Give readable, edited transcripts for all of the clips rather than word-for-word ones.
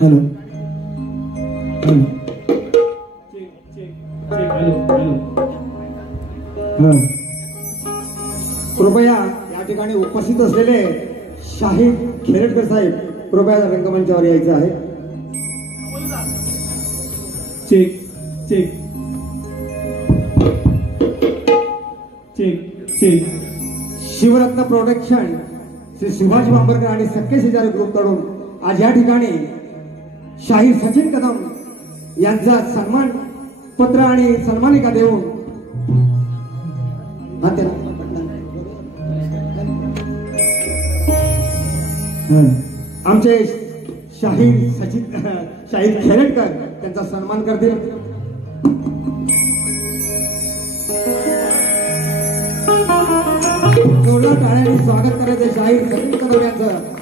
Hello कृपया या ठिकाणी उपस्थित असलेले शाहीर खेरटकर साहेब कृपया रंगमंचावर यायचं आहे. Check check check check. Shivratna production Shri Shivaji Bambarkar आणि सख्खे शेजारी ग्रुप कडून आज या ठिकाणी शाहीर सचिन कदम यांचा सन्मान पत्र आणि सन्मानिका देऊन आमचे शाहीर खेरटकर त्यांचा सन्मान करतील. जोरदार टाळ्यांनी स्वागत करायचं शाहीर सचिन कदम यांचं.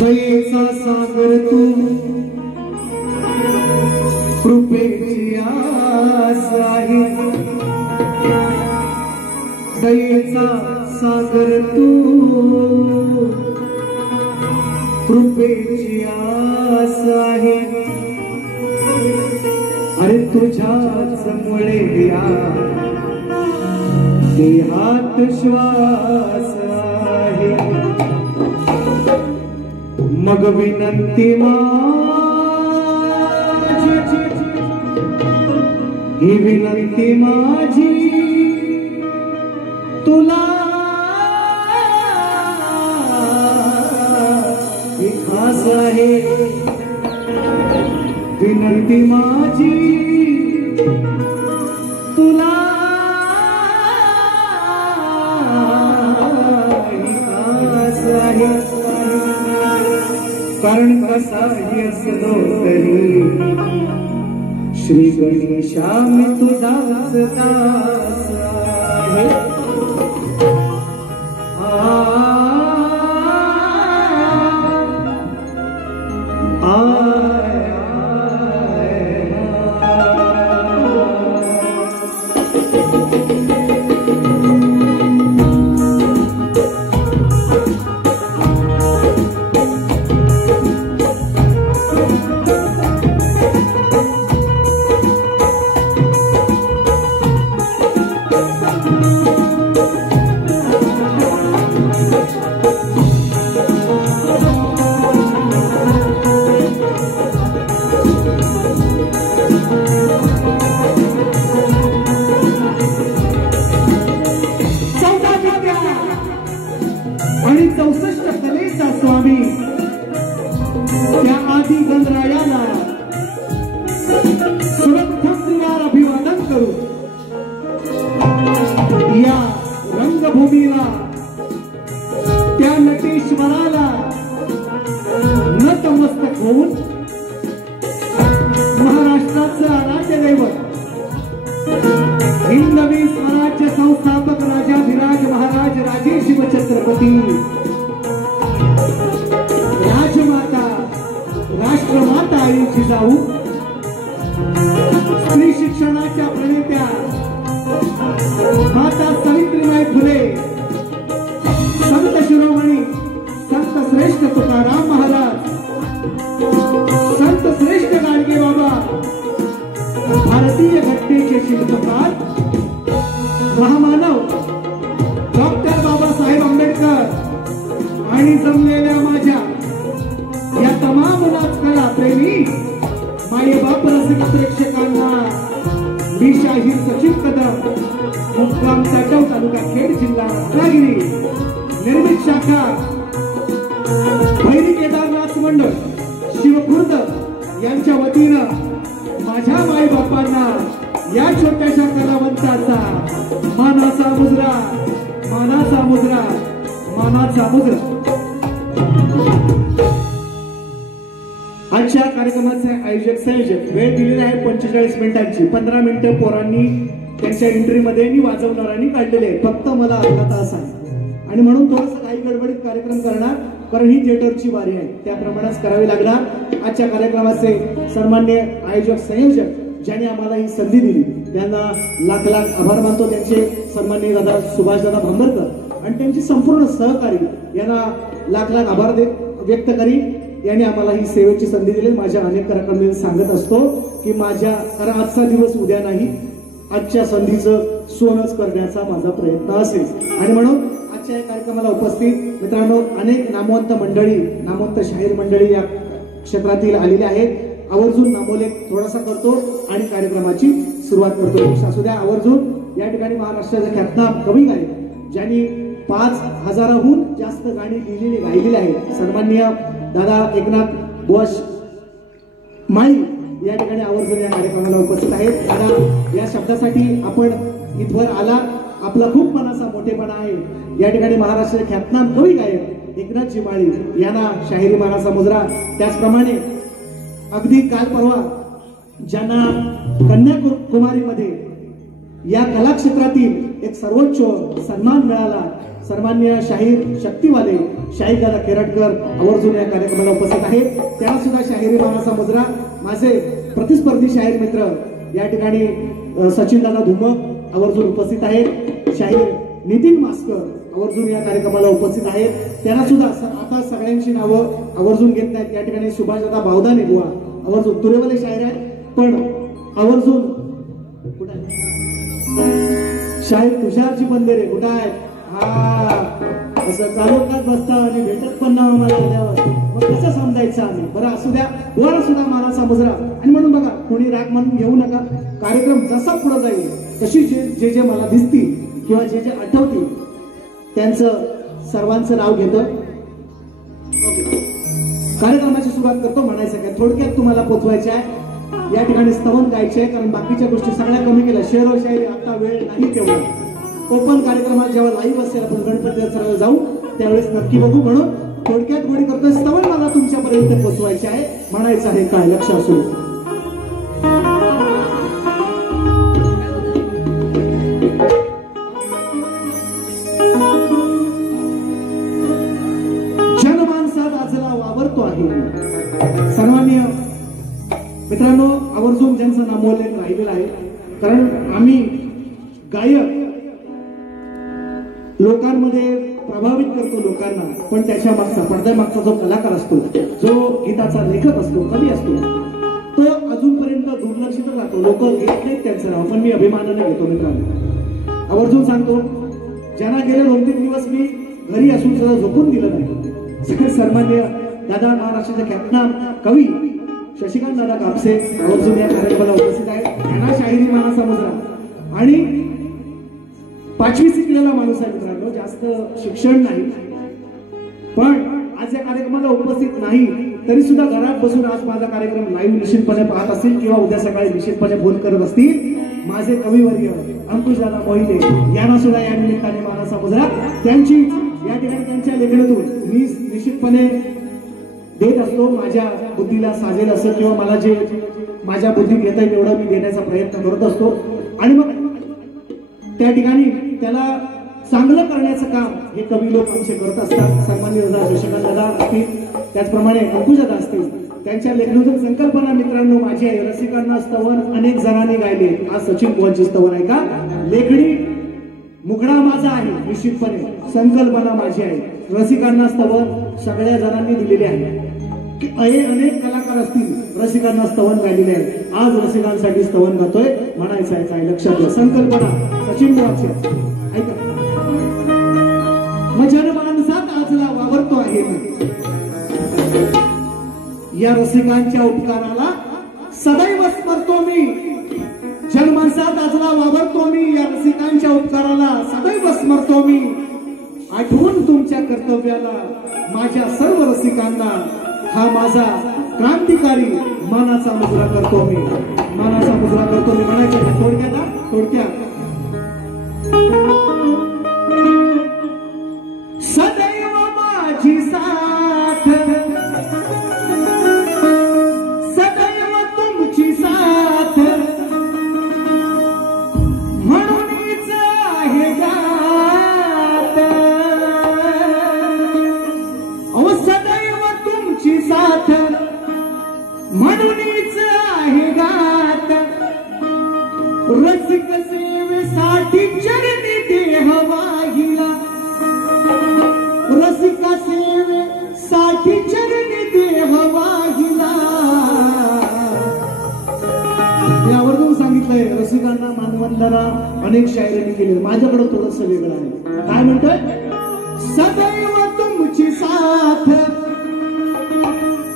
दयेचा सागर तू कृपेची आस आहे. दयेचा सागर तू कृपेची आस आहे. अरे तुझ्याच मुळे या देहात श्वास आहे. मग विनंती माझी, ही विनंती माझी तुला ही खास आहे. विनंती माझी तुला ही खास आहे. कारण कसाही असलो तरी श्री गणेशा मी तुझाच दास आहे. आणि 64 कलेचा स्वामी त्या आदि गणरायाला सुरक्षास्त्रीवार अभिवादन करू. या रंगभूमीला त्या नटेश्वराला नतमस्तक होऊन महाराष्ट्राचं आराध्य दैवत हिंदवी स्वराज्य संस्थापक राजाधिराज महाराज राजे शिवछत्रपती राजमाता राष्ट्रमाता आई जिजाऊ, स्त्री शिक्षणाच्या प्रणेत्या माता सावित्रीबाई फुले, संत शिरोमणी संत श्रेष्ठ तुकाराम महाराज, संत श्रेष्ठ गाडगे बाबा, भारतीय घटनेचे शिल्पकार महामानव डॉक्टर बाबासाहेब आंबेडकर आणि जमलेल्या माझ्या या तमाम नाचकला प्रेमी मायबाप रसिक प्रेक्षकांना मी शाहीर सचिन कदम, मुक्काम चाटव, तालुका खेड, जिल्हा रत्नागिरी, निर्मित शाखा भैरी केदारनाथ मंडळ शिवखुर्द यांच्या वतीनं माझ्या मायबापांना या छोट्याशा कलावंताचा मानाचा मुजरा, मानाचा मुजरा, मानाचा मुजरा. आजच्या कार्यक्रमाचे आयोजक संयोजक वेळ दिलेली आहे 45 मिनिटांची. 15 मिनिटं पोरांनी त्यांच्या एंट्रीमध्ये मी वाजवणारांनी काढलेले आहे. फक्त मला अर्धा तास आहे आणि म्हणून थोडंसं काही गडबडीत कार्यक्रम करणार, कारण ही थिएटरची वारी आहे, त्याप्रमाणेच करावी लागणार. आजच्या कार्यक्रमाचे सन्माननीय आयोजक संयोजक ज्यांनी आम्हाला ही संधी दिली त्यांना लाख लाख आभार मानतो. त्यांचे सन्माननीय दादा सुभाषदादा भांबरकर आणि त्यांची संपूर्ण सहकारी यांना लाख लाख आभार व्यक्त करी. यांनी आम्हाला ही सेवेची संधी दिली. माझ्या अनेक कार्यक्रमांमध्ये सांगत असतो की माझ्या, कारण आजचा दिवस उद्या नाही, आजच्या संधीचं सोनच करण्याचा माझा प्रयत्न असेल. आणि म्हणून आजच्या या कार्यक्रमाला उपस्थित मित्रांनो अनेक नामवंत मंडळी, नामवंत शाहीर मंडळी या क्षेत्रातील आलेले आहेत. आवर्जून नामोल्लेख थोडासा करतो आणि कार्यक्रमाची सुरुवात करतो. असू द्या, आवर्जून या ठिकाणी महाराष्ट्राचे ख्यातनाम कवी गायक ज्यांनी 5000हून जास्त गाणी लिहिलेली गायलेली आहेत, सन्माननीय दादा एकनाथ बुवा माळी या ठिकाणी आवर्जून या कार्यक्रमाला उपस्थित आहेत. दादा, या शब्दासाठी आपण इथवर आला, आपला खूप मनाचा मोठेपणा आहे. या ठिकाणी महाराष्ट्राचे ख्यातनाम कवी गायक एकनाथजी माळी यांना शाहिरी मानाचा मुजरा, त्याचप्रमाणे अगदी काल परवा ज्यांना कन्याकुमारीमध्ये या कला क्षेत्रातील एक सर्वोच्च सन्मान मिळाला, सन्माननीय शाहीर शक्तीवाले शाहीर दादा केरटकर आवर्जून या कार्यक्रमाला उपस्थित आहेत. त्यांना सुद्धा शाहिरी मानाचा मुजरा. माझे प्रतिस्पर्धी शाहीर मित्र या ठिकाणी सचिन दादा धुमक आवर्जून उपस्थित आहेत. शाहीर नितीन मास्कर आवर्जून या कार्यक्रमाला उपस्थित आहेत. त्यांना सुद्धा आता सगळ्यांची नावं आवर्जून घेत नाहीत. या ठिकाणी सुभाषदादा बावदाने बुवा आवर्जून तुरेवाले शाहीर आहेत, पण आवर्जून कुठे शाहीर तुषारजी बंदेरे कुठे आहेत? हा, असं चालवतात बसता आणि भेटत पण ना आम्हाला आल्यावर मग कसं समजायचं आम्ही? बरं असू द्या, वर सुद्धा मानाचा मुजरा. आणि म्हणून बघा, कोणी रॅक म्हणून घेऊ नका. कार्यक्रम जसा पुढे जाईल तशी जे जे मला दिसतील किंवा जे जे आठवतील त्यांचं सर्वांचं नाव घेतो. कार्यक्रमाची सुरुवात करतो. म्हणायचं काय थोडक्यात तुम्हाला पोचवायचे आहे. या ठिकाणी स्तवन गायचे आहे, कारण बाकीच्या गोष्टी सगळ्या कमी केल्या. शेर व शायरी आता वेळ नाही तेवढा. ओपन कार्यक्रमात जेव्हा लाईव्ह असेल आपण गणपती उत्सवाला जाऊ त्यावेळेस नक्की बघू. म्हणून थोडक्यात गोडी करतोय. स्तवन मला तुमच्यापर्यंत पोचवायचे आहे. म्हणायचं आहे काय, लक्ष असू. जनमानसात आजला वावरतो आहे. सन्माननीय मित्रांनो, आवर्जून ज्यांचं नामोल्लेख राहिलेलं आहे, कारण आम्ही गायक लोकांमध्ये प्रभावित करतो लोकांना, पण त्याच्या मागचा पडद्यामागचा जो कलाकार असतो, जो गीताचा लेखक असतो, कवी असतो, तो अजूनपर्यंत दुर्लक्षित राहतो. लोक घेत नाहीत त्यांचं नाव, पण मी अभिमानाने घेतो. मित्रांनो आवर्जून सांगतो, ज्यांना गेले 2-3 दिवस मी घरी असून सुद्धा झोपून दिलं नाही, सन्माननीय दादा महाराष्ट्राचे ख्यातनाम कवी शशिकांत दादा कापसे आवर्जून या कार्यक्रमाला उपस्थित आहेत. त्यांना शाहिरी मानाचा मुजरा. आणि 5वी शिकलेला माणूस आहे मित्रांनो, जास्त शिक्षण नाही, पण आज या कार्यक्रमाला उपस्थित नाही तरी सुद्धा घरात बसून आज माझा कार्यक्रम लाईव्ह निश्चितपणे पाहत असतील किंवा उद्या सकाळी निश्चितपणे फोन करत असतील. माझे कविवर्य अंकुश दादा मोहिले यांना सुद्धा या निमित्ताने मानाचा मुजरा. त्यांची या ठिकाणी त्यांच्या लेखनातून मी निश्चितपणे देत असतो. माझ्या बुद्धीला साजेल असं किंवा मला जे माझ्या बुद्धीत येता येईल एवढं मी देण्याचा प्रयत्न करत असतो. आणि मग त्या ठिकाणी त्याला चांगलं करण्याचं काम हे कवी लोक आमचे करत असतात. सन्माननीय दादा शशिकांत दादा असतील, त्याचप्रमाणे अंकुश दादा असतील. त्यांच्या लेखनातून संकल्पना मित्रांनो माझी आहे. रसिकांना स्तवन अनेक जणांनी गायले. आज सचिन बुवांची स्तवन आहे का? लेखणी मुखडा माझा आहे, निश्चितपणे संकल्पना माझी आहे. रसिकांना स्तवन सगळ्या जणांनी दिलेले आहे. अनेक कलाकार असतील, रसिकांना स्तवन गायलेले आहे. आज रसिकांसाठी स्तवन गातोय. म्हणायचं आहे काय, लक्षात घ्या. संकल्पना सचिन बुवांची ऐका. मग जनमानसात आजला वावरतो आहे, या रसिकांच्या उपकाराला सदैव स्मरतो मी. जनमानसात आजला वावरतो मी, या रसिकांच्या उपकाराला सदैव स्मरतो मी. आठवून तुमच्या कर्तव्याला माझ्या सर्व रसिकांना हा माझा क्रांतिकारी मानाचा मुजरा करतो मी. मानाचा मुजरा करतो मी. म्हणायचं थोडक्यात सदैव माझी साथ म्हणूनच आहे गात रसिक सेवेसाठी चरणी देह वाहिला रसिक सेवेसाठी चरणी देह वाहिला यावरून सांगितलंय रसिकांना मानवंदना अनेक शायरांनी केले माझ्याकडे थोडंसं वेगळं आहे काय म्हणतोय सदैव तुमची साथ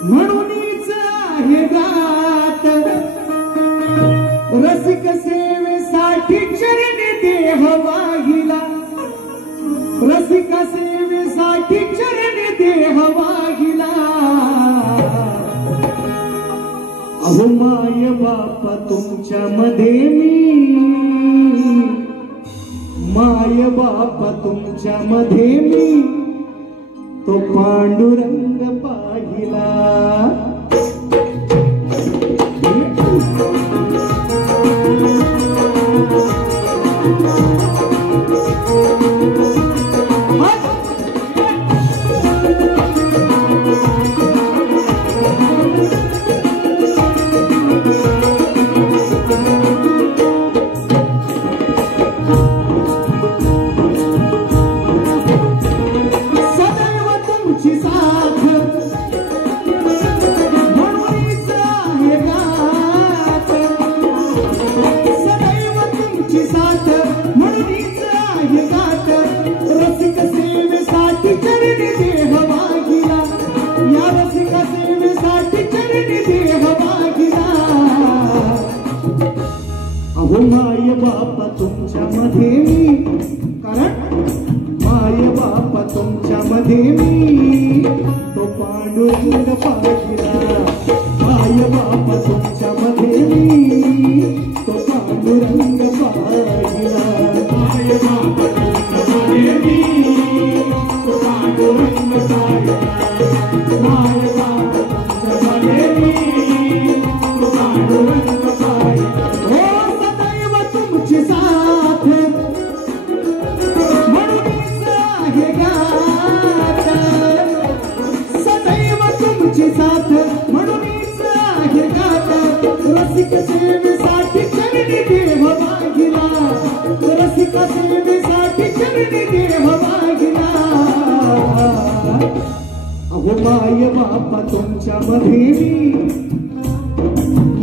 म्हणूनच आहे गात रसिक सेवेसाठी चरणी देह वाहिला रसिक सेवेसाठी चरणी देह वाहिला अहो माय बापा तुमच्या मध्ये मी माय बापा तुमच्या मध्ये मी तो पांडुरंग पाहिला माय बापा तुमच्या मध्ये मी कारण माय बापा तुमच्या मध्ये मी तो पांडुरंग पाहिला माय बापा तुमच्या मध्ये मी तो पांडुरंग पाहिला माय बापा तुमच्या मध्ये मी तो पांडुरंग पाहिला माय बापा तुमच्या मध्ये मी तो पांडुरंग पाहिला तुमची साथ म्हणूनच आहे गात सदैव तुमची साथ म्हणूनच आहे गात रसिक सेवेसाठी चरणी देव वाहिला रसिक सेवेसाठी चरणी देव वाहिला अहो माय बापा तुमच्या मध्ये मी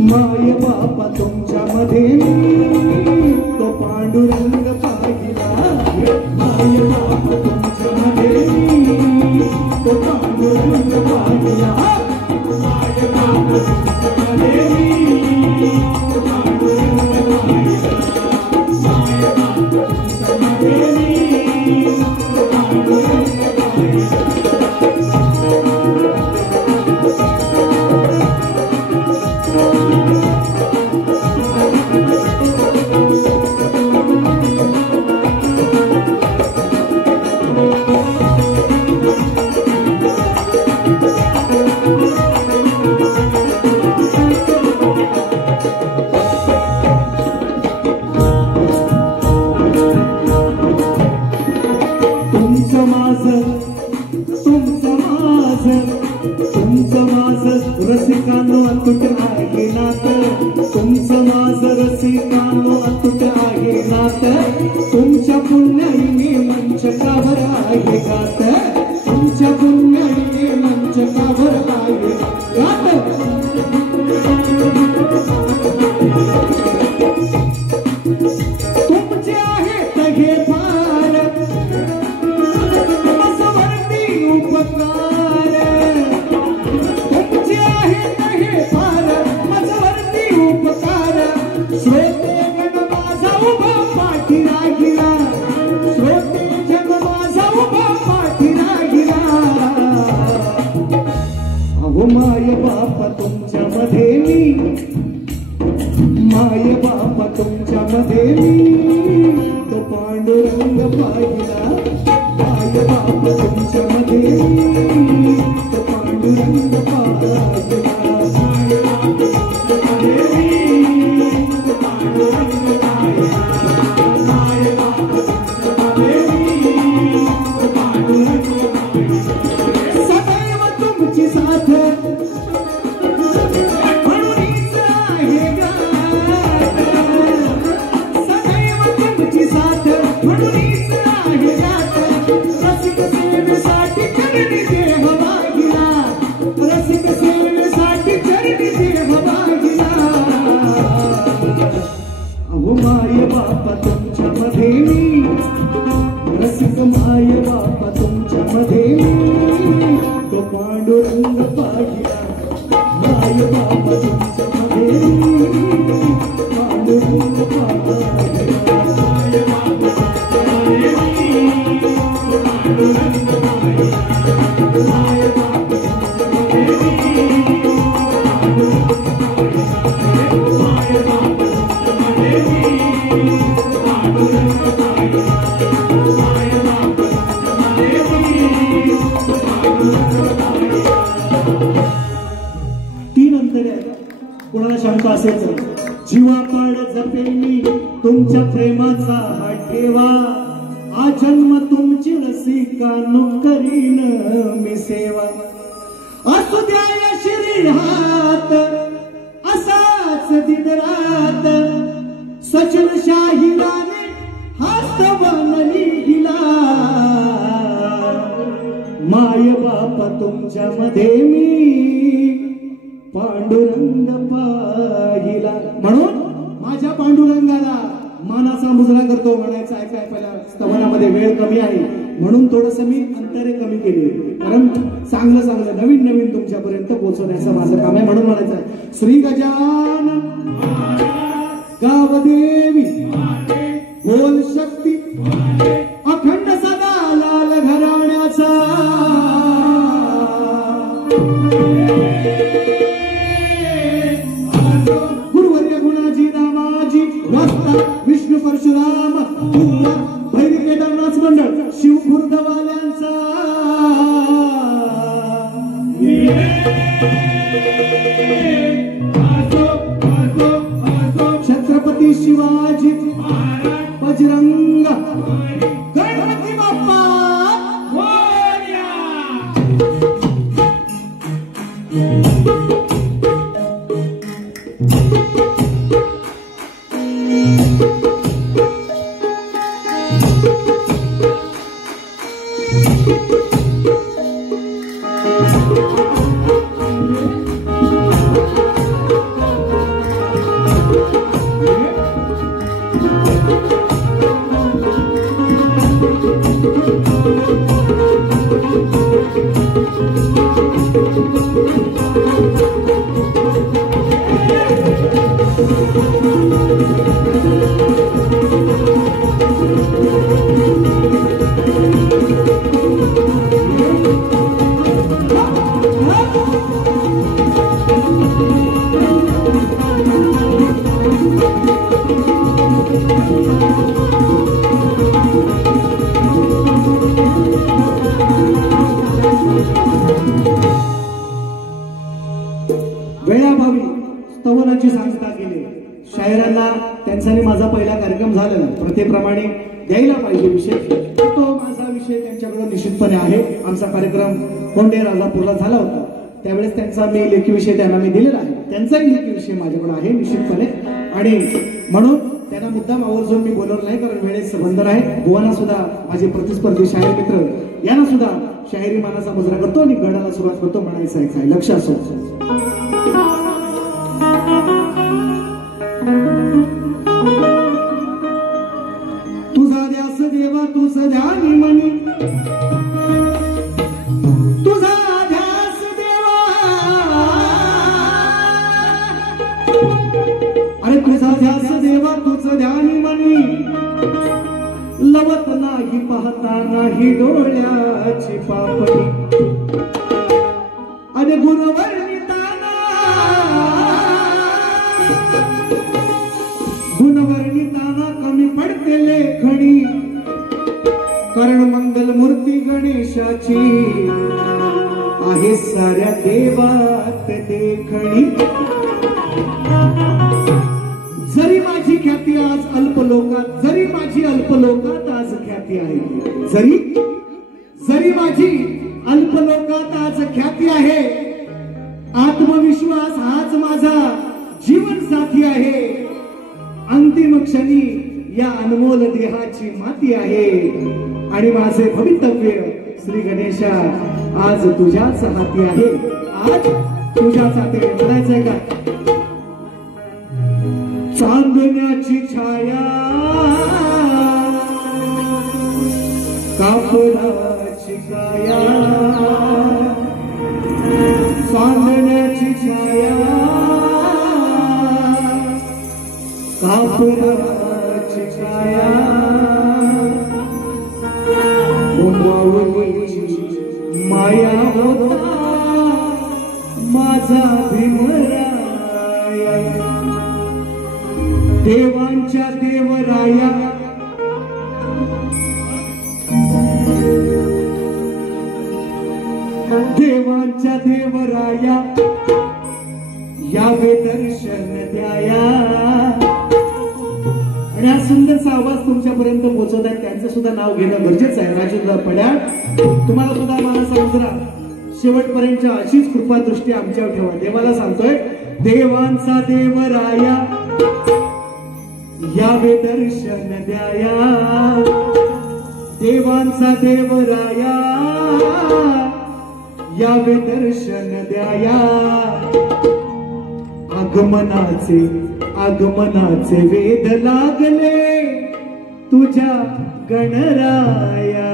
माय बापा तुमच्या मध्ये मी तो पांडुरंग पाहिला माय बापा तुमच्या मध्ये मी तो पांडुरंग पाहिला माय बापा तुमच्या मध्ये मी तो पांडुरंग पाहिला माय बापा तुमच्या मध्ये मी तो पांडुरंग पाहिला रसिकांनो अतुट आहे नात तुमचं माझं रसिकांनो अतुट आहे नात तुमच्या पुण्याईने मंचकावर आहे गात तुमच्या पुण्याईने मंचकावर आहे गात तुमचे आहेत हे फार बसवरती उपकार श्रोते जन माझा उभा पाठी राहिला श्रोते जन माझा उभा पाठी राहिला अहो माय बापा तुमच्या मध्ये मी माय बापा तुमच्या मध्ये मी तो पांडुरंग पाहिला माय बापा तुमच्या मध्ये मी तो पांडुरंग पाहिला माय बापा तुमच्या मध्ये सदैव तुमची साथ कोणाला शंका असेल तर जीवापाड जपेल मी तुमच्या प्रेमाचा हा ठेवा आजन्म तुमची रसिका करीन मी सेवा असू द्या या शरीरात असाच दिनरात सचिन शाहिराने हास्तवन लिहिला माय बाप तुमच्या मध्ये मी पांडुरंग पाहिला म्हणून माझ्या पांडुरंगाला मानाचा मुजरा करतो म्हणायचं ऐकाय पहिला स्तवनामध्ये वेळ कमी आहे म्हणून थोडस मी अंतरे कमी केली कारण चांगलं नवीन नवीन तुमच्यापर्यंत पोहोचवण्याचं माझं काम आहे म्हणून म्हणायचं आहे श्री गजानन गावदेवी बोल शक्ती अखंड सदा लाल घराण्याचा गुरुवर्य गुणाजी रामाजी वास्ता विष्णू परशुराम भैरी केदारनाथ मंडळ शिव खुर्दवाल्यांचा छत्रपती शिवाजी बजरंग गणपती बाप्पा वेळाभावी स्तवनाची सांगता केली शायरांना त्यांचा माझा पहिला कार्यक्रम झाला प्रथेप्रमाणे द्यायला पाहिजे विषय तो माझा विषय त्यांच्याकडे निश्चितपणे आहे आमचा कार्यक्रम कोंडे राजापूरला झाला होता त्यावेळेस त्यांचा मी लेखी विषय त्यांना मी दिलेला आहे त्यांचाही लेखी विषय माझ्याकडे आहे निश्चितपणे आणि म्हणून त्यांना मुद्दाम आवर्जून मी बोलवलं नाही कारण वेळेचं बंधन आहे बुवांना सुद्धा माझे प्रतिस्पर्धी शाहीर मित्र यांना सुद्धा शाहिरी मानाचा मुजरा करतो आणि गडाला सुरुवात करतो म्हणायचं आहे काय लक्ष असो तुझा ध्यास देवा तुझ ध्यानी मनी तुझा ध्यास देवा अरे तुझा ध्यास देवा तुझ ध्यानी मनी लवत नाही पाहता नाही डोळ्याची पापणी अरे गुणवर्णिताना कमी पडते लेखणी कारण मंगल मूर्ती गणेशाची आहे साऱ्या देवात देखणी जरी माझी ख्याती आज अल्पलोकात जरी माझी अल्पलोकात आज ख्याती आहे जरी माझी अल्पलोकात आज ख्याती आहे आत्मविश्वास हाच माझा जीवन साथी आहे अंतिम क्षणी या अनमोल देहाची माती आहे आणि माझे भवितव्य श्री गणेशा आज तुझ्याच हाती आहे आज तुझ्याच हाती म्हणायचंय का चांदण्याची छाया कापडाची काया चांदण्याची छाया कापडाची छाया माया होता माझा भीमराया देवांच्या देवराया देवांच्या देवराया या दर्शन द्याया. आणि हा सुंदरसा आवाज तुमच्यापर्यंत पोहोचवत आहे त्यांचं सुद्धा नाव घेणं गरजेचं आहे. राजूदादा पड्याळ, तुम्हाला सुद्धा मला समुद्रा शेवटपर्यंत अशीच कृपा दृष्टी आमच्यावर ठेवा. देवाला सांगतोय, देवांचा देवराया यावे दर्शन द्याया. देवांचा देवराया यावे दर्शन द्याया. आगमनाचे वेद लागले तुझ्या गणराया.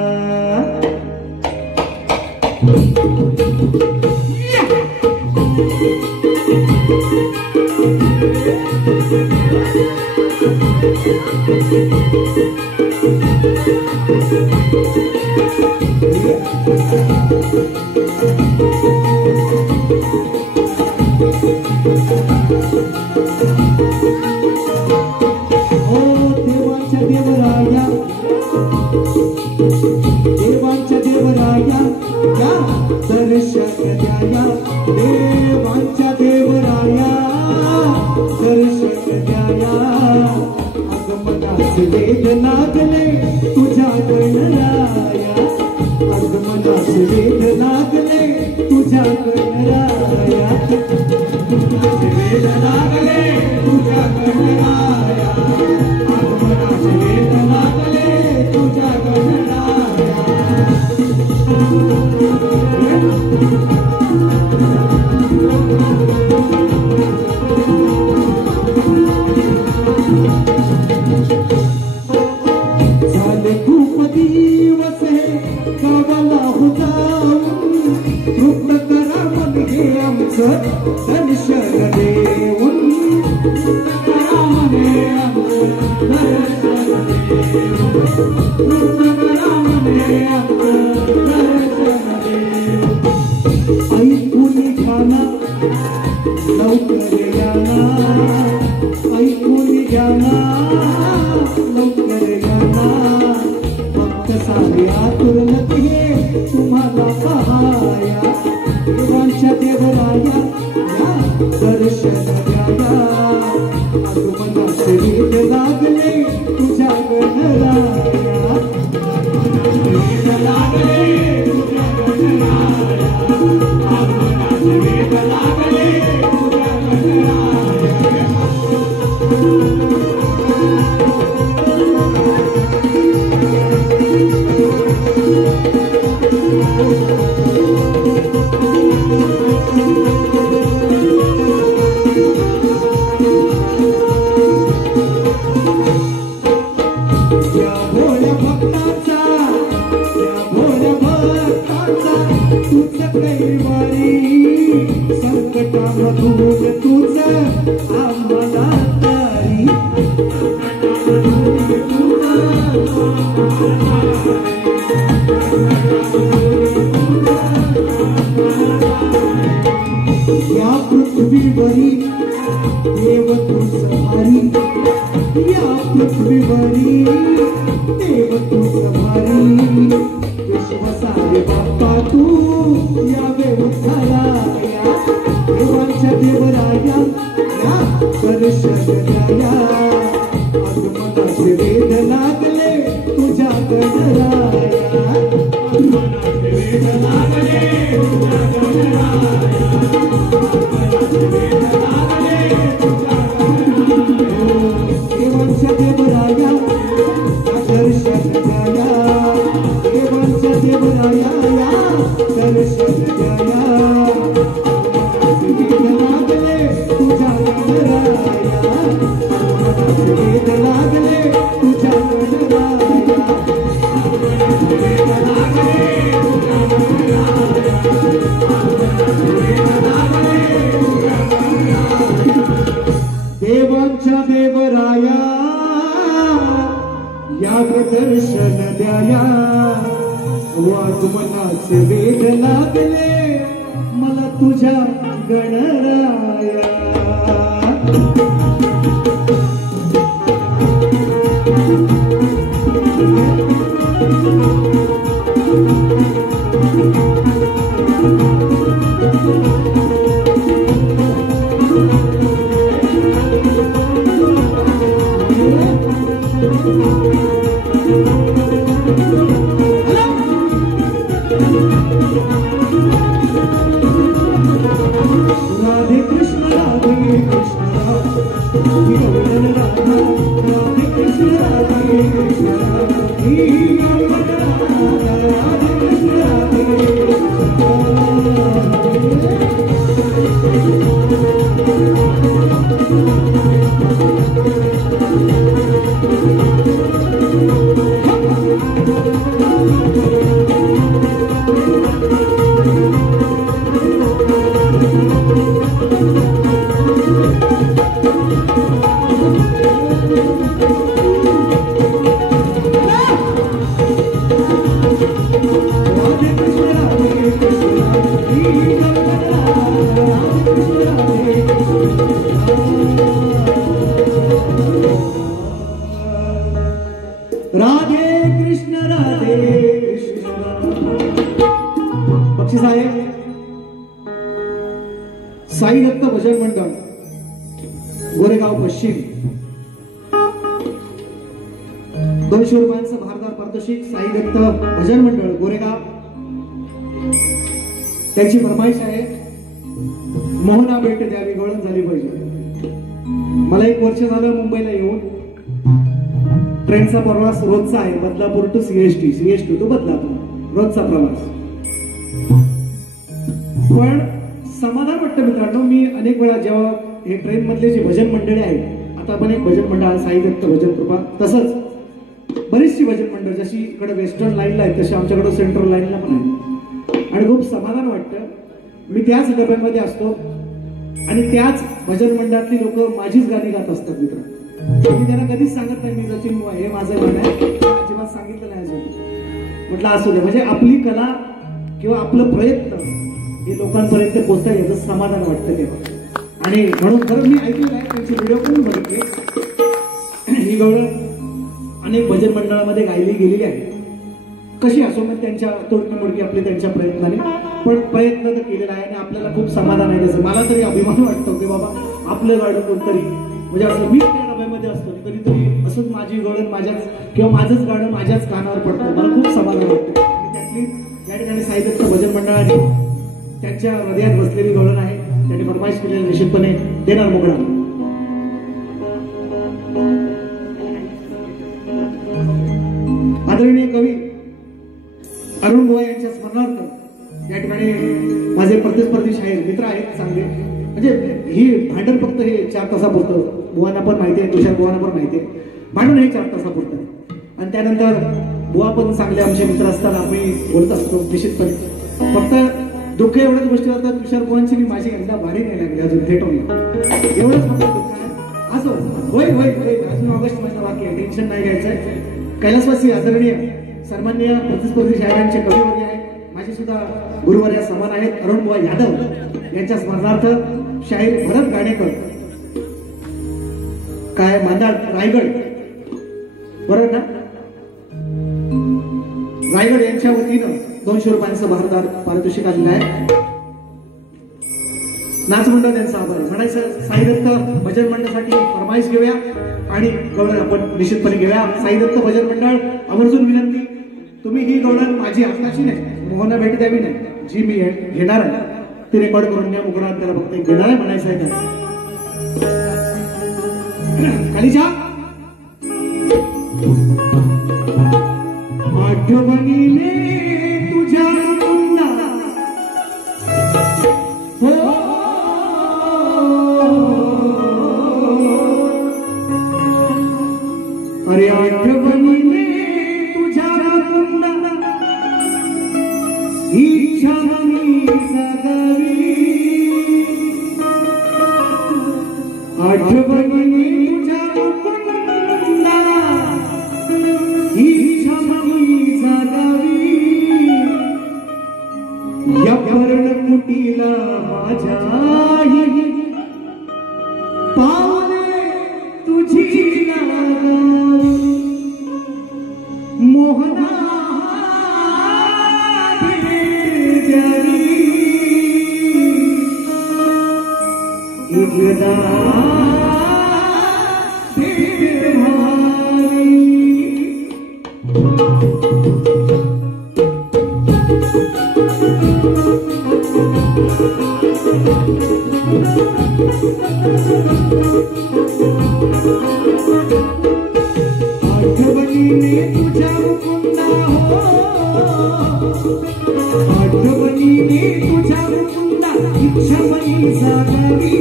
देवांच्या देवराया या दर्शन द्याया. देवांच्या देवराया दर्शन द्याया. आगमनाचे वेद लागले तुझ्या गणराया. आगमनाचे वेद लागले तुझ्या गणराया. वेद लागले तुझ्या गणराया. आगमनाचे वेद लागले तुझ्या गणराया. झाले खूप दिवस गावाला हो जाऊन. तृप्त करा मन हे आमचं दर्शन देऊन. ऐकून घ्याना लवकर याना. ऐकून घ्याना लवकर याना. फक्त सारे आतुरलते तुम्हाला पहाया. देवांच्या देवराया या दर्शन द्याया. आगमनाचे वेद लागले तुझ्या गणराया. वेद लागले तुझ्या गणराया. आगमनाचे वेद लागले तुझ्या गणराया. भोळ्या भक्ताचा तुझ कैवारी. संकटामधून तुझ आम्हाला तारी. या पृथ्वीवरी देव तुझ भारी. या पृथ्वीवरी देव तुझ भारी. विश्वसारे बाप्पा तू यावे उद्धाराया. देवांच्या देवराया या दर्शन द्याया. आगमनाचे वेद लागले तुझ्या गणराया. आगमनाचे वेद लागले तुझ्या गणराया. आगमनाचे वेद लागले तुझ्या गणराया. देवांच्या देवराया दर्शन द्याया. देवांच्या देवराया या दर्शन द्याया. वेद लागले तुझ्या गणराया. वेद लागले तुझ्या गणराया. वेद लागले तुझ्या गणराया. वेद लागले तुझ्या गणराया. देवांच्या देवराया या दर्शन द्याया. आगमनाचे वेद लागले मला तुझ्या गणराया. गोरेगाव पश्चिम 200 रुपयांचं भारदार पारितोषिक साई दत्त भजन मंडळ गोरेगाव. त्यांची फरमाईश आहे मोहना भेट द्यावी गळण झाली पाहिजे. मला 1 वर्ष झालं मुंबईला येऊन. ट्रेनचा प्रवास रोजचा आहे, Badlapur to CST to Badlapur रोजचा प्रवास. पण समाधान वाटतं मित्रांनो. मी अनेक वेळा जेव्हा हे ट्रेन मधले जे भजन मंडळी आहेत, आता आपण एक भजन मंडळ साई दत्त भजन कृपा, तसंच बरीचशी भजन मंडळ जशी इकडे वेस्टर्न लाईनला आहेत तशी आमच्याकडे सेंट्रल लाईनला पण आहे. आणि खूप समाधान वाटतं. मी त्याच डब्यामध्ये असतो आणि त्याच भजन मंडळातली लोक माझीच गाणी गात असतात मित्र. मी त्यांना कधीच सांगत नाही मी सचिन हे माझं गाणं आहे, अजिबात सांगितलं नाही अजून. म्हटलं असू दे, म्हणजे आपली कला किंवा आपलं प्रयत्न हे लोकांपर्यंत पोहोचता याचं समाधान वाटतं तेव्हा. आणि म्हणून खरं मी ऐकलेलं आहे, त्यांचे व्हिडिओ पण बघितले. ही गवळण अनेक भजन मंडळामध्ये गायली गेलेली आहे. कशी असो मग त्यांच्या तोडकी मोडकी आपली त्यांच्या प्रयत्नाने, पण प्रयत्न तर केलेला आहे आणि आपल्याला खूप समाधान आहे. त्याचं मला तरी अभिमान वाटतो की बाबा आपलं गाणं कोणतरी, म्हणजे असं मी त्या डब्यामध्ये असतो कधीतरी असंच माझी गवळण माझ्याच किंवा माझंच गाणं माझ्याच कानावर पडतं, मला खूप समाधान वाटतं. आणि त्यातली या ठिकाणी साई दत्त भजन मंडळाने त्यांच्या हृदयात बसलेली गवळण आहे. त्यांनी फरमाईश केलेली निश्चितपणे देणार मोकळा. आदरणीय कवी अरुण बुवा यांच्या स्मरणार्थ या ठिकाणी माझे प्रतिस्पर्धी शाहीर मित्र आहेत चांगले. म्हणजे ही भांडण फक्त हे 4 तासापुरतं, बुवांना पण माहिती आहे, तुषार बुवांना पण माहिती आहे, भांडण हे 4 तासापुरतं. आणि त्यानंतर बुवा पण चांगले आमचे मित्र असताना आम्ही बोलत असतो निश्चितपणे. फक्त दुःख एवढ्याच गोष्टी होतात, तुषार बुवांची मी माझी एकदा भारी नाही लागली अजून भेटून एवढंच फक्त दुःख आहे. असो होय होय होय, अजून ऑगस्ट महिना बाकी आहे, टेन्शन नाही घ्यायचंय. कैलासवासी आदरणीय सन्माननीय प्रतिस्पर्धी शाहिरांचे कविवर्य आहेत, माझे सुद्धा गुरुवर्या समान आहेत, अरुण बुवा यादव यांच्या स्मरणार्थ शाहीर भरत गाणेकर काय मांदाड रायगड बरोबर ना, रायगड यांच्या वतीनं 200 रुपयांचं भारदार पारितोषिक आलेलं आहे. नाच मंडळ त्यांचा आभार म्हणायचं. साई दत्त भजन मंडळासाठी फरमाईश घेऊया आणि गवळण आपण निश्चितपणे घेऊया. साई दत्त भजन मंडळ आवर्जून विनंती, तुम्ही ही गवळण माझी आत्ताची नाही, मोहना भेट द्यावी नाही, जी मी घेणार आहे ती रेकॉर्ड करून घ्या. मुकडा त्याला फक्त घेणार आहे म्हणायचं आहे का खालीच्या आठवणीने तुझ्या हो अरे आठवणीने तुझ्या इच्छा मी जगावी, आठवणीने तुझ्या इच्छा मी जगावी. या पर्णकुटीला माझ्याही पावले तुझी लागावी. मोहना भेट द्यावी एकदा भेट व्हावी. आठवणीने तुझ्या मुकुंदा हो, आठवणीने तुझ्या मुकुंदा इच्छा मनी जागावी.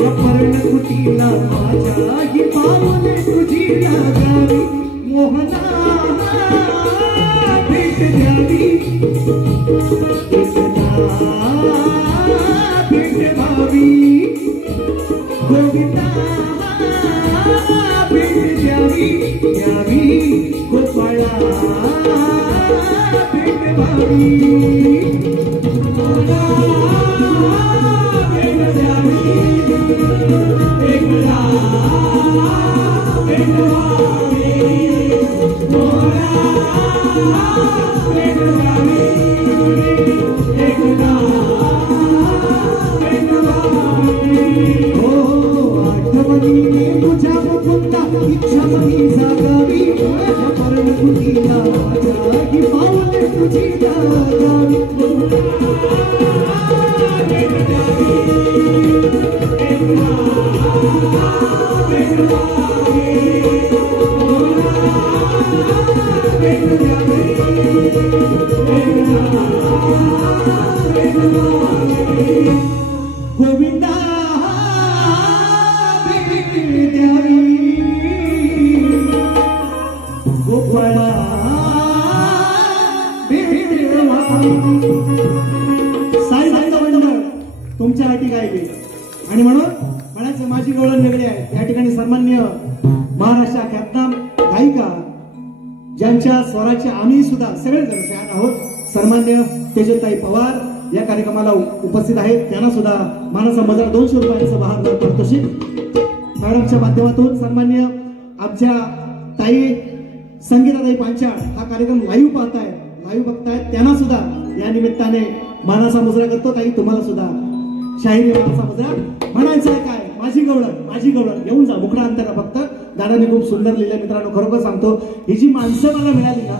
या पर्णकुटीला माझ्याही पावले तुझी लागावी. मोहना भेट द्यावी भेट व्हावी. गोविंदा भेट द्यावी द्यावी गोपाळा भेट व्हावी. भेट द्यावी एकदा भेट व्हावी. भेट द्यावी एकदा भेट व्हावी. हो इच्छा नाही जागावी माझ्या परमकृतीला माझ्या ही पावले तुझी जागावी गोविंदा गोपाळा साई भक्त मंडळ तुमच्यासाठी गायले आणि म्हणून म्हणायचं माझी गवळण वेगळी आहे. या ठिकाणी सन्माननीय महाराष्ट्र ख्यातनाम गायिका ज्यांच्या स्वराचे आम्ही सुद्धा सगळेजण फॅन आहोत, सन्मान्य तेजताई पवार या कार्यक्रमाला उपस्थित आहेत. त्यांना सुद्धा मानाचा मजार 200 रुपयांचं बहादर पारितोषिक मॅडमच्या माध्यमातून सन्मान्य आमच्या ताई संगीताताई पांचाळ हा कार्यक्रम लाईव्ह बघतायत त्यांना सुद्धा या निमित्ताने मानाचा मुजरा करतो. ताई तुम्हाला सुद्धा शाहिरी मानाचा मुजरा म्हणायचं आहे. काय माझी गवळण येऊन जा मुकडा अंतर फक्त दादाने खूप सुंदर लिहिलं. मित्रांनो खरोखर सांगतो ही जी माणसं मला मिळाली ना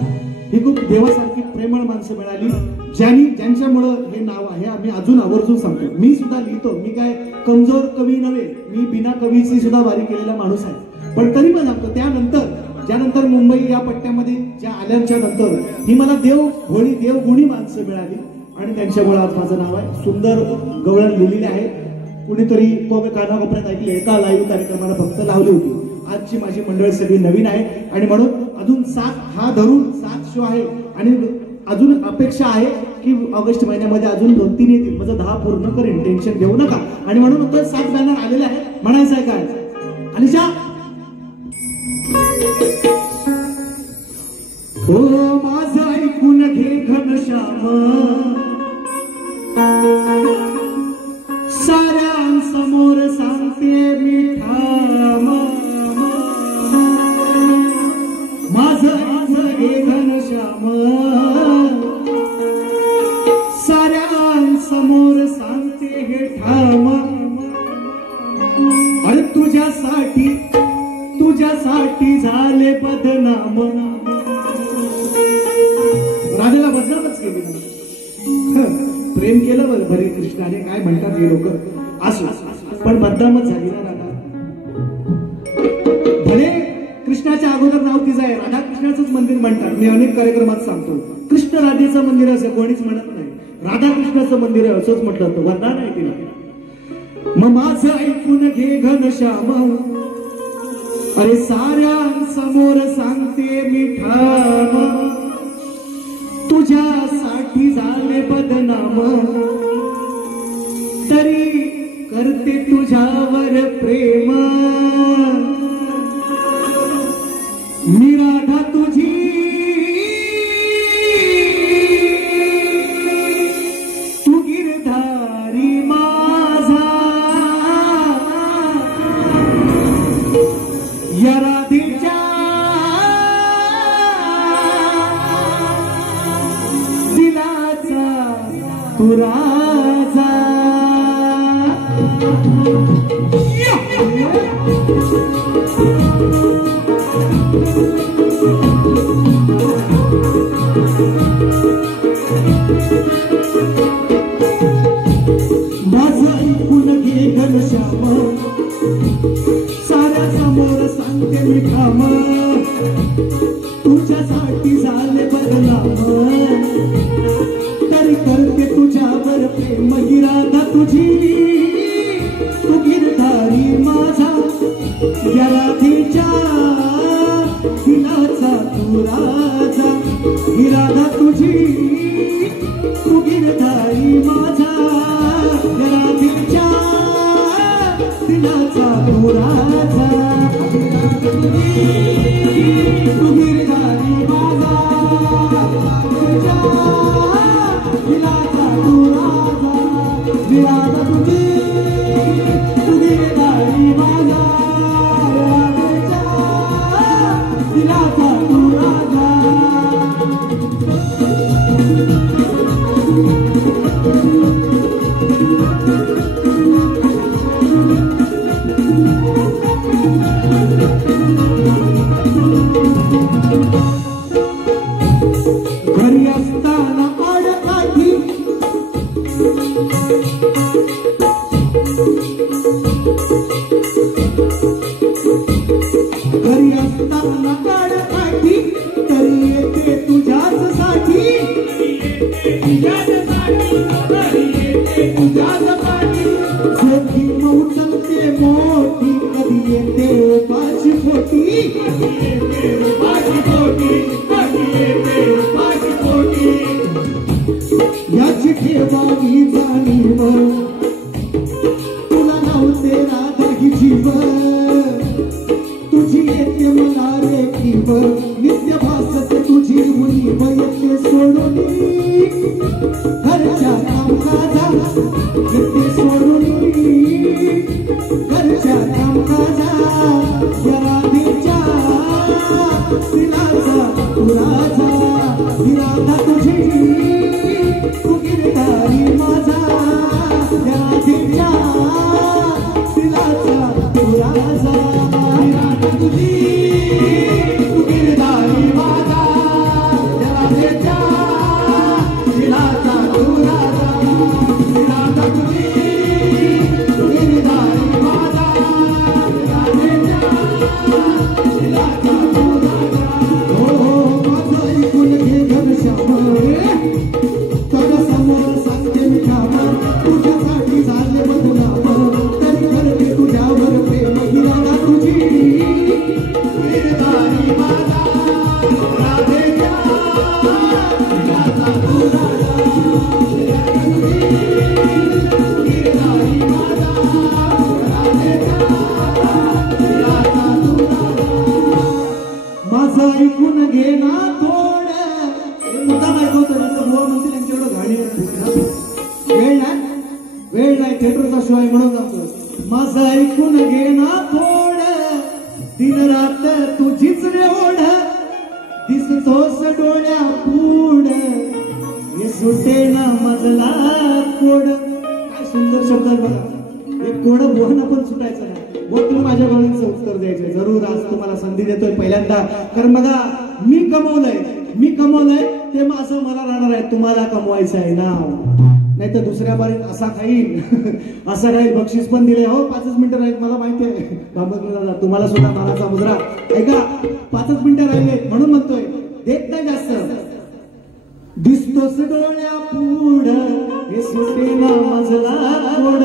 ही खूप देवासारखी प्रेमळ माणसं मिळाली ज्यांच्यामुळं हे नाव आहे. आम्ही अजून आवर्जून सांगतो मी सुद्धा लिहितो, मी काय कमजोर कवी नव्हे, मी बिना कवीची सुद्धा वारी केलेला माणूस आहे. पण तरी पण सांगतो ज्यानंतर मुंबई या पट्ट्यामध्ये ज्या आल्याच्या नंतर ही मला देवगुणी माणसं मिळाली आणि त्यांच्यामुळे आज माझं नाव आहे. सुंदर गवळण लिहिलेली आहे. कुणीतरी कानाकोपऱ्यात ऐकली एका लाईव्ह कार्यक्रमाला फक्त लावली होती. आजची माझी मंडळी सगळी नवीन आहे आणि म्हणून अजून 7 शो आहे आणि अजून अपेक्षा आहे की ऑगस्ट महिन्यामध्ये अजून 2-3 येतील. माझं 10 पूर्ण करेन, टेन्शन घेऊ नका. आणि म्हणून 7 बॅनर आलेले आहेत. म्हणायचं आहे काय अनिशा हो माझं ऐकून घे घनश्याम साऱ्यांसमोर सांगते मी ठाम माझं घे घनश्याम साऱ्यांसमोर सांगते हे ठाम अरे तुझ्यासाठी झाले बदनाम. राजाला बदनामच केली ना, प्रेम केलं बरं हरे कृष्णाने काय म्हणतात हे लोक असो, पण बदनामच झाली ना राधा. भले कृष्णाच्या अगोदर नाव तिचं आहे, राधा कृष्णाचंच मंदिर म्हणतात. मी अनेक कार्यक्रमात सांगतो कृष्ण राधेचं मंदिर असं कोणीच म्हणत नाही, राधा कृष्णाचं मंदिर आहे असंच म्हटलं होतं. वरदान आहे तिला. मग माझं ऐकून घे घनश्याम अरे साऱ्यांसमोर सांगते मी ठाम तुझ्यासाठी झाले बदनाम तरी करते तुझ्यावर प्रेम मी राधा तुझी तू गिरधारी माझा या राधेच्या दिलाचा तू राजा. माझं ऐकून घे घनश्याम साऱ्या समोर सांगते मी ठाम तुझ्यासाठी झाले बदनाम तरी करते तुझ्यावर प्रेम ही राधा तुझी तू गिरधारी माझा या राधेच्या दिलाचा तू राजा ही राधा तुझी तू गिरधारी माझा या राधेच्या दिलाचा तू राजा तू गिरधारी माझा दिलाचा तू राजा दिलाचा तुझी तू गिरधारी माझा राधेच्या दिलाचा तू राजा. याची ठेवावी जाणीव तुला नव्हते राधा ही जीव तुझी येते मला रेखीव नित्य भासते तुझी उणीव येते सोडून घरच्या कामकाजा येते सोडून घरच्या कामकाजा या राधेच्या दिलाचा तुलाचा राधा तुझी तू गिरधारी माझा या राधेच्या दिलाचा तुलाचा राधा तुझी तू गिरधारी माझा या राधेच्या दिलाचा तुलाचा राधा तुझी तू गिरधारी माझा या राधेच्या दिलाचा तुलाचा हो माझं ऐकून घे घनश्याम तुझ्या समोर सांगते मी ठाम तुझ्यासाठी झाले बदनाम तरी करते तुझ्यावर प्रेम ही राधा तुझी गिरधारी माझा राधेच्या दिलाचा तुलाचा गिरधारी माझा राधेच्या दिलाचा तुलाचा माझं ऐकून घे ना थोडं मुद्दाम ऐकवतो नंतर बुवा म्हणते त्यांच्याकडे गाणी वेळ नाही थिएटरचा शो आहे म्हणून सांगतो माझं ऐकून घे ना थोडं दिन रात तुझीच ओढ दिसतोस डोळ्या पुढ हे सुटे ना मजला कोड काय सुंदर शब्द आहे बघा एक कोड बोहणं पण सुटायचं नाही मग तुम्ही माझ्या गवळींचं उत्तर द्यायचंय जरूर आज तुम्हाला संधी देतोय पहिल्यांदा कारण बघा मी कमवलंय ते माझं मला राहणार आहे तुम्हाला कमवायचं आहे ना नाही तर दुसऱ्या बारीत असा खाईल बक्षीस पण दिले हो 5 मिनिटं राहील मला माहिती आहे तुम्हाला सुद्धा मानाचा मुद्रा ऐका 5 मिनिटं राहिले म्हणून म्हणतोय देत नाही जास्त दिसतोस डोळ्या पुढ हे सुटे ना मजला कोड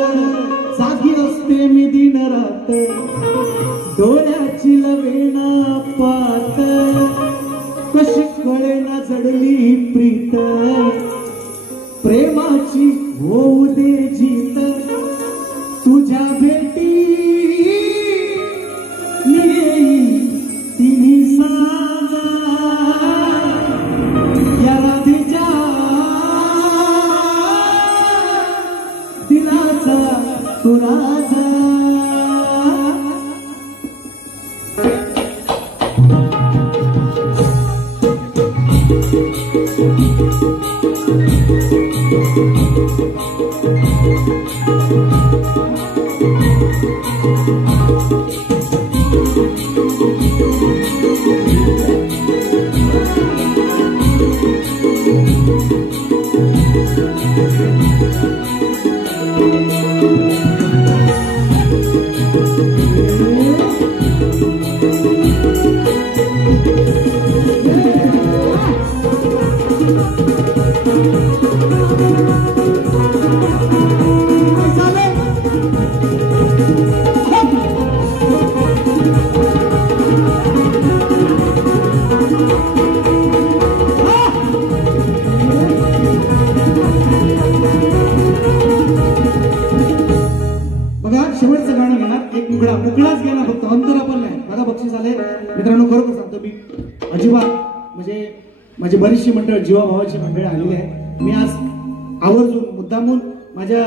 जागी असते मी दिन रात डोळ्याची लवेना पात कशी कळेना जडली प्रीत प्रेमाची होऊ दे जीत तुझ्या भेटी तिन्ही साजा या राधेच्या दिलाचा तुलाचा शेवटचं गाणं घेणार एक मुकडाच घेणार फक्त अंतर आपण नाही बघा बक्षीस आले मित्रांनो खरोखर सांगतो मी अजिबात म्हणजे माझी बरीचशी मंडळ जीवाभावाची मंडळ आलेली आहे मी आज आवर्जून मुद्दामून माझ्या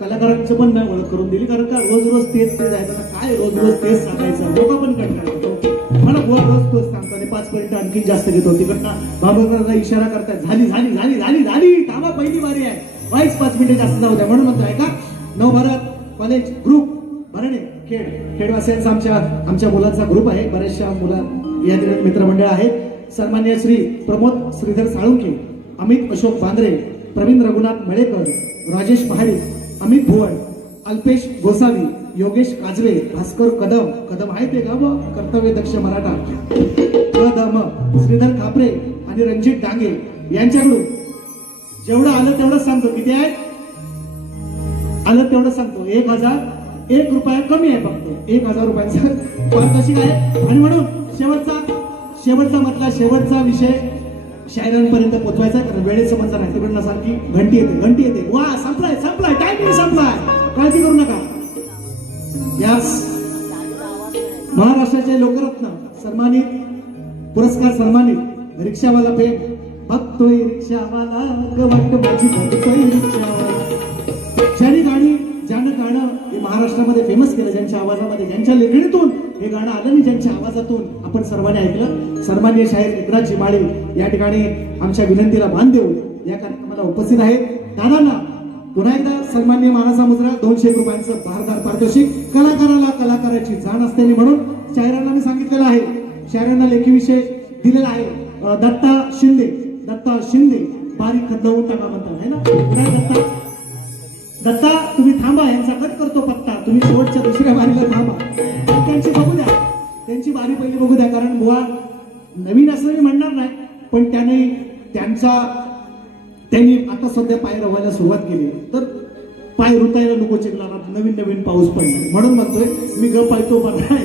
कलाकारांचं पण नाही ओळख करून दिली कारण का रोज तेच आहे काय रोज तेच सांगायचं लोक पण कंटाळतात मला रोज तोच सांगतो आणि 5 मिनिटं आणखी जास्त घेतो तिकडनं बाबूरावला इशारा करताय झाली थांबा पहिली बारी आहे वाईच 5 मिनिटं जास्त जाऊ द्या म्हणून म्हणतो ऐका नवभारत कॉलेज ग्रुप भरणे खेडवासियांचा आमच्या मुलांचा ग्रुप आहे बऱ्याचशा मुलं या मित्रमंडळ आहेत सन्मान्य श्री प्रमोद श्रीधर साळुंखे अमित अशोक बांद्रे प्रवीण रघुनाथ मळेकर राजेश पहाडी अमित भुवन अल्पेश गोसावी योगेश काजवे भास्कर कदम आहे ते गाव कर्तव्य दक्ष मराठा कदम श्रीधर खापरे आणि रणजित डांगे यांच्याकडून जेवढं आलं तेवढंच सांगतो किती आहे आलं तेवढं सांगतो ₹1 कमी आहे, फक्त 1000 रुपयांचा पारितोषिक आहे. आणि म्हणून शेवटचा मधला शेवटचा विषय शायरांपर्यंत पोहोचवायचा, कारण वेळेचं बंधन आहे. तिकडनं सांग की घंटी येते. वा, संपलाय टायमिंग संपलाय, काळजी करू नका. यास महाराष्ट्राचे लोकरत्न सन्मानित, पुरस्कार सन्मानित रिक्षावाला फेम बघतोय रिक्षावाला, वाट माझी बघतोय रिक्षावाला. ज्यानं गाणं हे महाराष्ट्रामध्ये फेमस केलं, ज्यांच्या आवाजामध्ये, ज्यांच्या लेखणीतून हे गाणं आलं आणि ज्यांच्या आवाजातून आपण सर्वांनी ऐकलं, सन्माननीय शाहीर एकनाथजी माळी या ठिकाणी आमच्या विनंतीला मान देऊन या कार्यक्रमाला उपस्थित आहेत. दादांना पुन्हा एकदा सन्माननीय मानाचा मुजरा ₹200 भारदार पारितोषिक. कलाकाराला कलाकाराची जाण असते म्हणून शायरांना मी सांगितलेलं आहे, शायरांना लेखी विषय दिलेला आहे. दत्ता शिंदे बारीक खदलवून टाका म्हणतात, है ना. दत्ता तुम्ही थांबा, यांचा कट करतो पत्ता, तुम्ही शेवटच्या दुसऱ्या बारीला थांबा. त्यांची बघू द्या, त्यांची बारी पहिली बघू द्या, कारण बुवा नवीन असं मी म्हणणार नाही, पण त्यांनी आता सध्या पाय रवायला सुरुवात केली, तर पाय रुतायला नको चिखलाला, नवीन पाऊस पडला म्हणून म्हणतोय मी पायतो बघाय,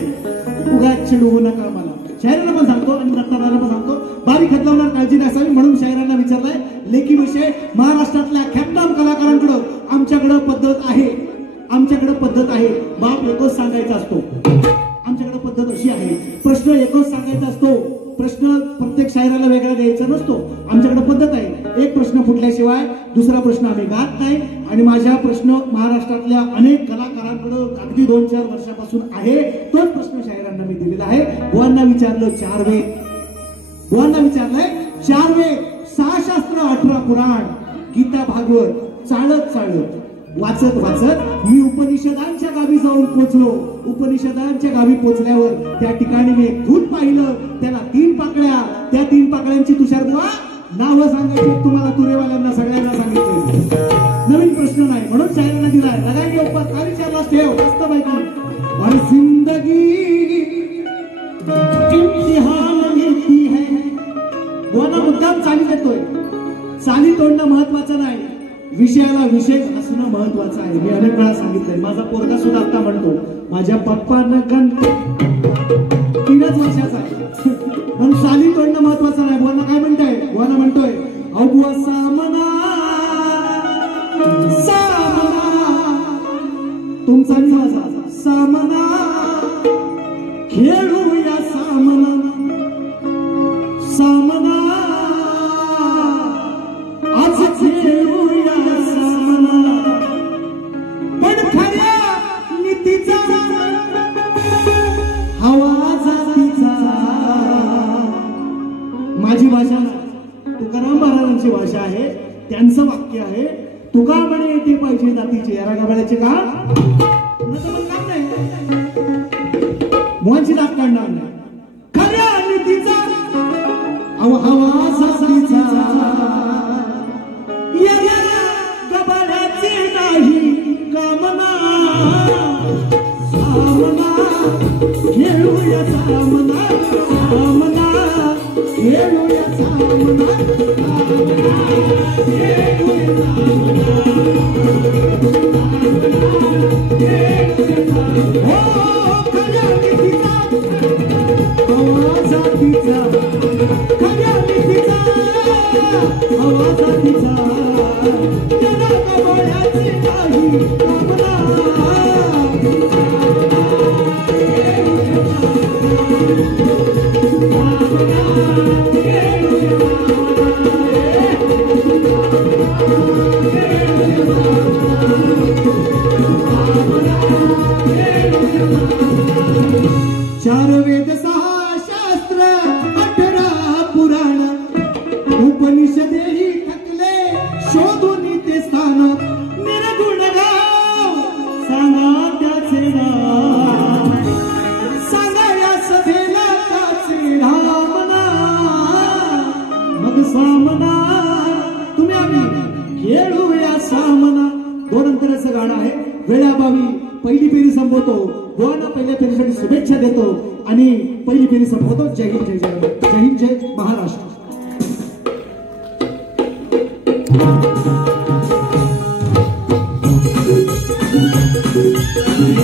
उगाच चिडवू नका मला. शायरांना पण सांगतो आणि दत्तादाला पण सांगतो, बारी खदलावणार काळजी नसावी म्हणून शायरांना विचारलाय लेखी विषय. महाराष्ट्रातल्या ख्यातनाम कलाकारांकडं आमच्याकडे पद्धत आहे. बाप एकच सांगायचा असतो, आमच्याकडे पद्धत अशी आहे. प्रश्न एकच सांगायचा असतो, प्रश्न प्रत्येक शायराला वेगळा द्यायचा नसतो. आमच्याकडे पद्धत आहे, एक प्रश्न फुटल्याशिवाय दुसरा प्रश्न आम्ही गात नाही. आणि माझा प्रश्न महाराष्ट्रातल्या अनेक कलाकारांकडे अगदी 2-4 वर्षापासून आहे, तोच प्रश्न शायरांना मी दिलेला आहे. बुवांना विचारलंय 4 वेद, 6 शास्त्र, 18 पुराण, गीता भागवत चालत वाचत मी उपनिषदांच्या गावी जाऊन पोचलो. उपनिषदांच्या गावी पोचल्यावर त्या ठिकाणी मी एक दूध पाहिलं, त्याला 3 पाकळ्या, त्या 3 पाकळ्यांची तुषार बुवा नावं सांगायची तुम्हाला, तुरेवाल्यांना सगळ्यांना सांगितलं. नवीन प्रश्न नाही म्हणून शायरांना दिलाय. लगाएंगे ऊपर, का विचारलास ठेव मस्त पैकी. और जिंदगी इम्तिहान लेती है. बुवांना मुद्दाम चाली देतोय, चाली तोडणं महत्वाचं नाही, विषयाला विषय असणं महत्वाचं आहे. मी अनेक वेळा सांगितलंय, माझा पोरगा सुद्धा आता म्हणतो माझ्या पप्पानं 3च वर्षाचा आहे पण चाली तोडणं महत्वाचं नाही. बुवांना काय म्हणताय, बुवांना म्हणतोय अहो बुवा सामना तुमचा आणि माझा सामना खेळूया, सामना आज खेळूया सामना, पण खऱ्या नीतीचा हवा जातीचा. माझी भाषा तुकाराम महाराजांची भाषा आहे, त्यांचं वाक्य आहे, तुका म्हणे येते पाहिजे जातीचे. या रागाबाळ्याचे का काम नाही, मोहनची दात काढणार नाही. खऱ्या नीतीचा हवा जातीचा, गबाळ्याची नाही कामना. सामना खेळूया, सामना खेळूया, सामना हो खऱ्या नीतीचा हवा जातीचा, खऱ्या नीतीचा हवा जातीचा, त्याला गबाळ्याची नाही कामना. चार वेद 6 शास्त्र 18 पुराण, उपनिषदेही थकले शोधून ते स्थान. निर्गुण गाव सांगा त्याचे नाव, सांगा या सभेला त्याचे रामना. मग सामना तुम्ही आम्ही खेळूया सामना. 2 अंतराचं गाणं आहे. वेळाभावी पहिली फेरी संपवतो, बुवांना पहिल्या फेरीसाठी शुभेच्छा देतो आणि पहिली फेरी संपवतो. जय हिंद, जय जय, जय हिंद, जय महाराष्ट्र. Thank you.